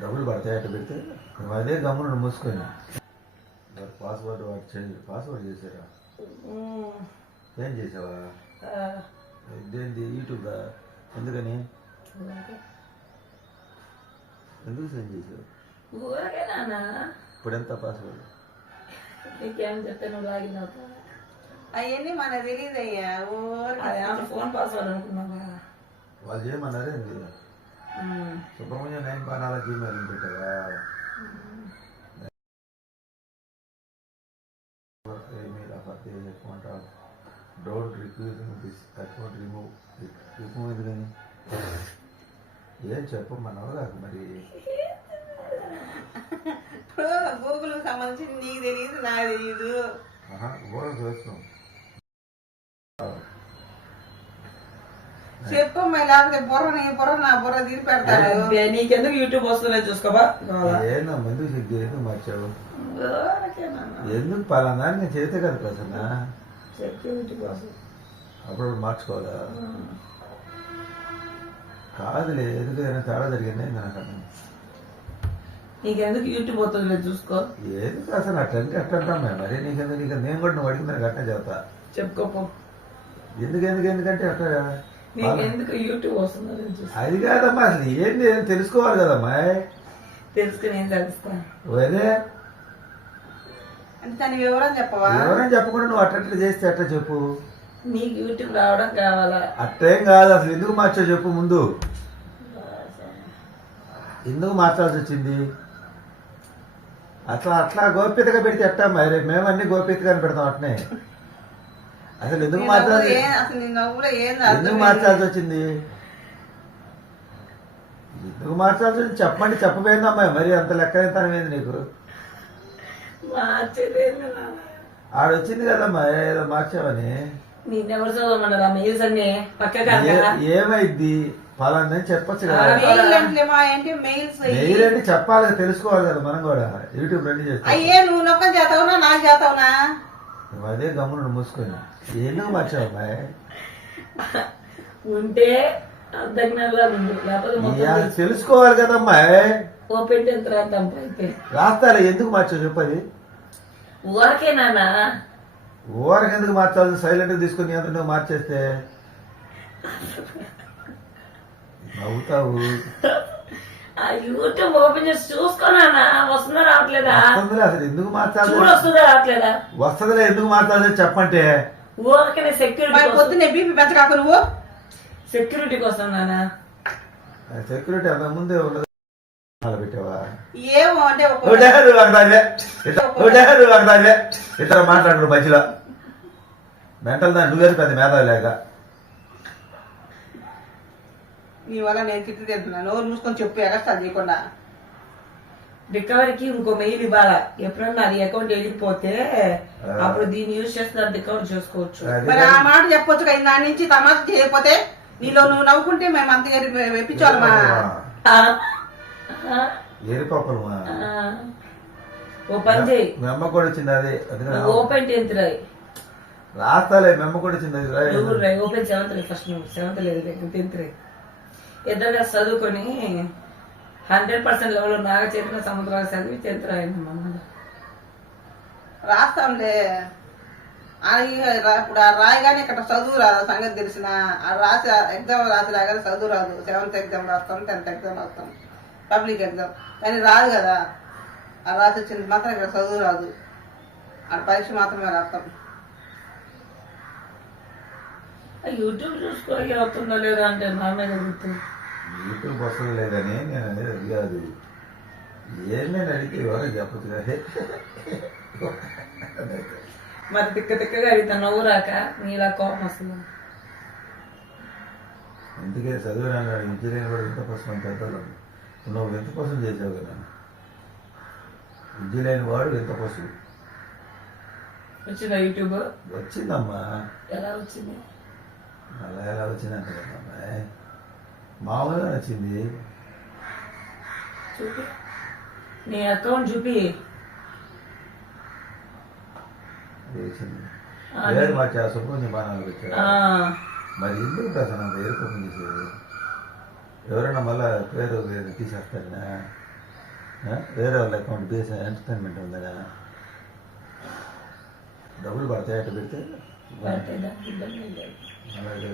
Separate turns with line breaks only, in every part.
డబ్బులు పడతాయి అట్ట పెడితే అదే గమ్మున మూసుకొని. పాస్వర్డ్ వాడు చేంజ్ పాస్వర్డ్ చేసారా ఏం చేసావా ఇదేంటి యూట్యూబ్ ఎందుకని? ఎందుకు చేంజ్ చేసావు ఇప్పుడు ఎంత పాస్వర్డ్
నీకేం చెప్తే నువ్వు లాగిన్ అవుతావు?
అవన్నీ మనకు తెలియదు అయ్యా
ఫోన్ పాస్వర్డ్ అనుకున్నావా?
వాళ్ళు చేయమన్నారే. సుబ్రహ్మణ్యం నైన్ బాణాల జీమెయిల్ పెట్టావా? Email account off don't reuse this account remove remove ఇది కానీ ఏం చెప్పమ్మా నవరాకు మరి?
గూగుల్ సంబంధించి నీకు తెలియదు నాకు తెలియదు
ఘోరం చూస్తున్నాం
చెప్పమ్మా లేకపోతే బుర్ర నీ బుర్ర నా బుర్ర తీరి
నీకెందుకు యూట్యూబ్ వస్తుందో
ఏందమ్మా ఎందుకు సిగ్గు ఎందుకు మార్చావు? ఎందుకు పలానా? నేను చేతే కదా ప్రసన్న.
సెక్యూరిటీ కోసం
అప్పుడప్పుడు మార్చుకోవాలా? కాదులే ఎందుకైనా తేడా జరిగింది నాకు
నీకెందుకు యూట్యూబ్ వస్తుందో చూసుకో.
ఎందుకు అసలు అట్లంటే అట్లా అంటాం మేము. మరి నీకెందుకు? నీకు నేను కూడా నువ్వు అడిగిన అట్లా చెప్తా
చెప్పుకోపో
ఎందుకు ఎందుకు ఎందుకంటే అట్లా?
నీకెందుకు యూట్యూబ్ వస్తుందో చూసుకో
అది కాదమ్మా అసలు ఏంది ఏం తెలుసుకోవాలి కదమ్మా
తెలుసుకుని ఏం
వివరం చెప్పవా?
చెప్పకుండా నువ్వు అట్లా చేస్తే అట్లా చెప్పు?
నీకు యూట్యూబ్ రావడం కావాలా?
అట్లేం కాదు అసలు ఎందుకు మార్చావు చెప్పు ముందు. ఎందుకు మార్చాల్సి వచ్చింది? అట్లా అట్లా గోప్యతగా పెడితే ఎట్టా మరి మేమన్నీ గోప్యతగానే పెడతాం అట్నే. అసలు ఎందుకు మార్చాల్సి ఎందుకు మార్చాల్సి వచ్చింది? ఎందుకు మార్చాల్సి వచ్చింది? చెప్పండి చెప్పబోయిందమ్మా మరి అంత లెక్క ఏంది నీకు? ఆడొచ్చింది కదమ్మా ఏదో మార్చావని
నిన్నెవరు చదవమన్నారు? ఆ మెయిల్స్ అన్ని పక్కగా
ఏ- ఏమైద్ది? పలానా చెప్పొచ్చు కదా.
మెయిల్ అంటే
చెప్పాలి తెలుసుకోవాలి కదా మనం కూడా. యూట్యూబ్ రెడీ చేస్తాం.
అయ్యే నువ్వు నొక్కని చేతావునా? నాకు చేతావునా?
నువ్వు అదే గమ్మున మూసుకొని. ఎందుకు మార్చావు అమ్మాయి
ఉంటే
తెలుసుకోవాలి కదమ్మాయి
ఓపెన్ టెన్త్ రాద్దాం అయితే.
రాస్తారా ఎందుకు మార్చావు చెప్పది
ఊరకే నాన్న.
ఊరకు ఎందుకు మార్చాల్సి సైలెంట్ తీసుకుని ఎంత మార్చేస్తే. నవ్వుతావు.
యూట్యూబ్ ఓపెన్ చేసి చూసుకోనా వస్తుందా రావట్లేదా?
వస్తుందిలే అసలు ఎందుకు మార్చాలి
చూడు వస్తుందా రావట్లేదా?
వస్తుందిలే ఎందుకు మార్చాలి చెప్పంటే?
ఊరకనే సెక్యూరిటీ
పొద్దున్నే బీపీ పెంచకాకు నువ్వు?
సెక్యూరిటీ కోసం నాన్న.
సెక్యూరిటీ అంత ముందే ఉండదు
ఏమో అంటే
ఇద్దరు మాట్లాడరు మధ్యలో మెంటల్ దాన్ని నువ్వేరు పెద్ద మేధావి లేక.
నీ వల్ల నేను తిట్టి తింటున్నాను నోరు మూసుకొని చెప్పు ఎగస్ట్రా చేయకుండా.
రికవరీకి ఇంకో మెయిల్ ఇవ్వాలా? ఎప్పుడన్నా అది అకౌంట్ వెళ్ళిపోతే అప్పుడు దీన్ని యూజ్ చేసి దాన్ని రికవర్ చేసుకోవచ్చు.
మరి ఆ మాట చెప్పొచ్చు కదా దాని నుంచి తమాషా చేయకపోతే నీలో నువ్వు నవ్వుకుంటే మేము అంత వెప్పించాలమ్మా
ఆ. ఓ పని చేయి.
మీ అమ్మ కూడా వచ్చింది అదే. అందుకని
నువ్వు ఓపెన్ టెన్త్ రాయి.
రాస్తాలే మీ అమ్మ కూడా వచ్చింది అది రాయి.
ఓపెన్ సెవెంత్ ఫస్ట్ నువ్వు. సెవెంత్ లేదు టెన్త్ రాయి. ఇద్దరు చదువుకొని హండ్రెడ్ పర్సెంట్ లెవెల్ నాగ చేతిన సముద్రాలు చదివి రాయండి మమ్మల్ని
రాస్తాంలే. ఇప్పుడు ఆ రాయగానే ఇక్కడ చదువు రాదు సంగతి తెలిసిన. ఆ రాసి ఎగ్జామ్ రాసి రాగానే చదువు రాదు. సెవెంత్ ఎగ్జామ్ రాస్తాం టెన్త్ ఎగ్జామ్ రాస్తాం. పబ్లిక్ ఎగ్జామ్ కానీ రాదు కదా. ఆ రాసి వచ్చింది మాత్రం ఇక్కడ చదువు రాదు. ఆ పరీక్ష మాత్రమే రాస్తాం.
యూట్యూబ్ చూసుకోవాలి అవుతుందో లేదా అంటే నా మీద గుర్తు
యూట్యూబ్ వస్తుంది లేదని నేను అనేది అది కాదు. ఏం నేను అడిగితే ఎవరో చెప్పచ్చు కదా
మరి తిక్క తిక్కగా అడిగితే నవ్వు రాక నీలా కోపం వస్తుంది?
అందుకే చదివినాను ఇంజనీరింగ్ కూడా ఎంత కోసం పెద్దలు నువ్వు ఎంత కోసం చేసావు కదా? విద్య లేని వాడు ఎంత కోసం
వచ్చిందా యూట్యూబ్?
వచ్చిందమ్మా.
ఎలా వచ్చింది?
అలా ఎలా వచ్చిందంట కదమ్మా మామూలుగా వచ్చింది
చూపి. నీ అకౌంట్ చూపి.
అది వచ్చింది.
ఆ,
లేదు మా చా సుబ్రహ్మణ్య బాణాలు పెట్టారు
ఆ,
మరి ఎందుకు ప్రసన్న? అంత ఏర్పడి చేసేది ఎవరైనా మళ్ళా పేరు ఆ? వేరే వాళ్ళ అకౌంట్ బీఎస్ ఎంటర్టైన్మెంట్ ఉందా? డబ్బులు పడతాయి? అట్ట పెడితే. అలాగే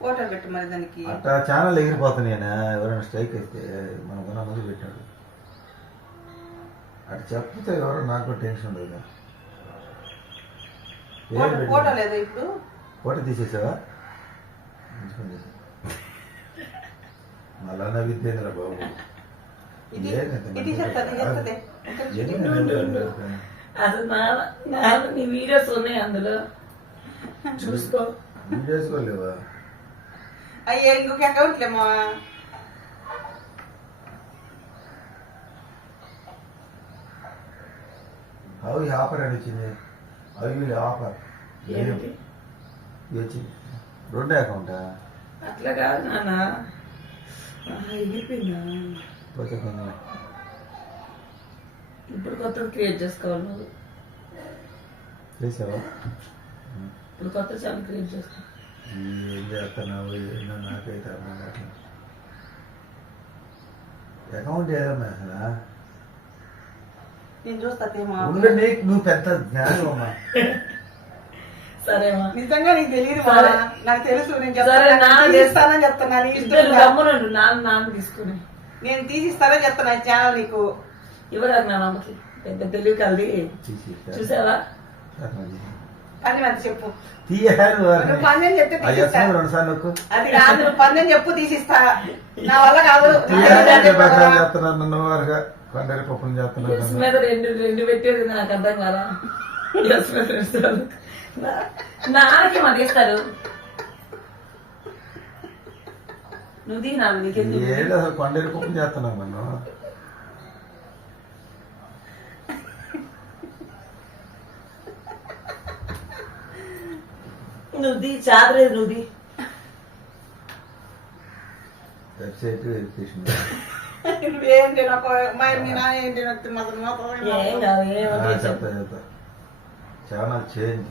ఫోటో పెట్టు మరి దానికి.
అట్టా ఛానల్ ఎగిరిపోతున్నాయి ఎవరైనా స్ట్రైక్ అయితే మనం కొన ముందు పెట్టాడు. అటు చెప్తే ఎవరో నాకు కూడా టెన్షన్ ఉండదు
ఫోటో లేదా ఇప్పుడు?
ఫోటో తీసేసావా. మళ్ళా నవ్విద్దేంద్రా బాబు.
అసలు నా నా నీ వీడియోస్ ఉన్నాయి అందులో. చూసుకో.
వీడియోస్ కూడా లేవా?
అయ్యే ఇంకొక అకౌంట్ లేమా
అవి ఆఫర్ అని వచ్చింది అవి ఆఫర్ రెండే అకౌంటా
అట్లా కాదు నాన్న
కొంచెం
ఇప్పుడు కొత్తది క్రియేట్ చేసుకోవాలి నువ్వు
చేసావా
ఇప్పుడు కొత్త ఛానల్ క్రియేట్ చేసుకో
ఏం చేస్తున్నావు ఏందో నాకైతే అర్థం కావట్లేదు అకౌంట్ ఏదమ్మా అసలు
నేను చూస్తా తేమా
ఉండు నీకు నువ్వు పెద్ద జ్ఞానం అమ్మా
సరేమా.
నిజంగా నీకు తెలియదు
సరే.
నాకు తెలుసు నేను
సరే,
చెప్తాను
నాన్న
తీసిస్తానని చెప్తున్నా నీ
ఇద్దరు
ఇష్టం
గమ్మునండు నాన్న నాన్న తీసుకుని.
నేను తీసిస్తానని చెప్తున్నా ఈ ఛానల్ నీకు.
ఇవ్వరాదు నా నమ్మకి? పెద్ద తెలివి కలిది
తీసి
చూసావా?
మంది చెప్పు.
తీయారు
పందెం చెప్తే తీసిస్తా.
రెండు సార్లు నొక్కు
అది కాదు నువ్వు పందెం చెప్పు తీసిస్తా. నా వల్ల కాదు.
కొండరి పప్పులు
మీద రెండు రెండు పెట్టేది నాకు అర్థం కదా ఎస్ మీద రెండు సార్లు. నా- నాన్నకి మాకు ఇస్తారు నువ్వు తీ నాకు నీకెందుకు?
ఏడు అసలు కొండరి పప్పులు చేస్తున్నాను నన్ను
నువ్వు
వెబ్సైట్ వెరిఫికేషన్
నువ్వేంటి నాకు మా మీ నాన్న ఏంటి నాకు
ఏం కాదు ఏమంటే
చేంజ్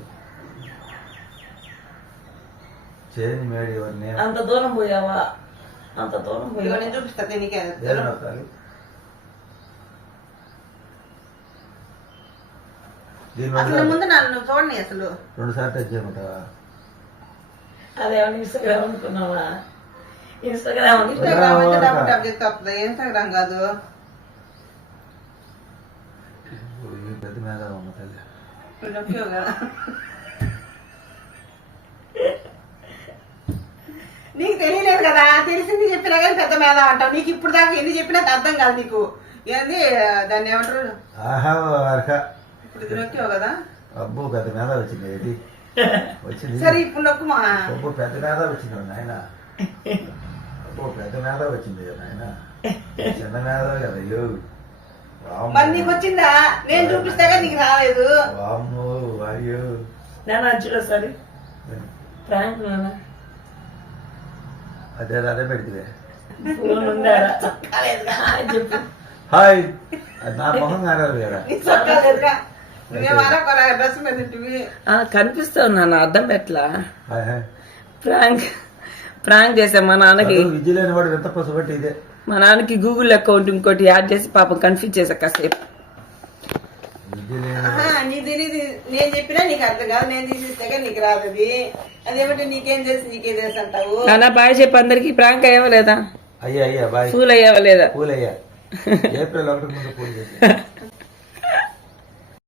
చేంజ్ మేడ్ ఎవరి నేమ్
అంత దూరం పోయావా? అంత దూరం
ఇదిగో
పోయావా?
నేను చూపిస్తా దీనికి
ఏదో నొక్కాలి దీని
అసలు ముందు నన్ను నువ్వు చూడండి అసలు.
రెండు సార్లు టచ్ చేయమంటావా?
అదేమన్నా ఇన్స్టాగ్రామ్ అనుకున్నావా ఇన్స్టాగ్రామ్
ఇన్స్టాగ్రామ్ అయితే డబ్బు డబ్బు చెప్తే వస్తుంది ఇన్స్టాగ్రామ్ కాదు
పెద్ద
కదా నీకు తెలియలేదు కదా తెలిసింది చెప్పినా కానీ పెద్ద మీద అంటావు నీకు ఇప్పుడు దాకా ఎన్ని చెప్పినా అర్థం కాదు నీకు ఏంది దాన్ని ఏమంటారు ఇప్పుడు ఇది నొక్కావు కదా
అబ్బో పెద్ద ఏది వచ్చింది
సరే ఇప్పుడు నొక్కుమా
పెద్ద మీద వచ్చింది నాయన. పెద్ద మీద వచ్చింది నాయన. చిన్న మీద కదా అయ్యో.
మరి నీకు వచ్చిందా? నేను చూపిస్తాగా నీకు రాలేదు.
వామ్మో అయ్యో.
చూడ సరే. ప్రాంక్ నాన్న.
అదే అదే పెడితే.
ఫోన్ హాయ్ చెప్పు.
హాయ్. అది నా మొహం కారాలి కదా.
కనిపిస్తావు నాన్న అర్థం
హాయ్
ప్రాంక్ ప్రాంక్ చేసాం మా నాన్నకి. మా నాన్నకి గూగుల్ అకౌంట్ ఇంకోటి యాడ్ చేసి పాపం కన్ఫ్యూజ్ చేసా కాసేపు.
నేను చెప్పినా నీకు అర్థం కాదు నేను తీసిస్తే నీకు రాదు అది అదేమంటే నీకేం తెలుసు నీకేం తెలుసు అంటావు.
నాన్న బాయ్ చెప్పి అందరికి ప్రాంక్ అయ్యావా లేదా?
అయ్యా అయ్యా బాయ్.
ఫూల్ అయ్యావా లేదా?
పూల్ అయ్యా. ఏప్రిల్ ఒకటి ముందు పూల్ చేసి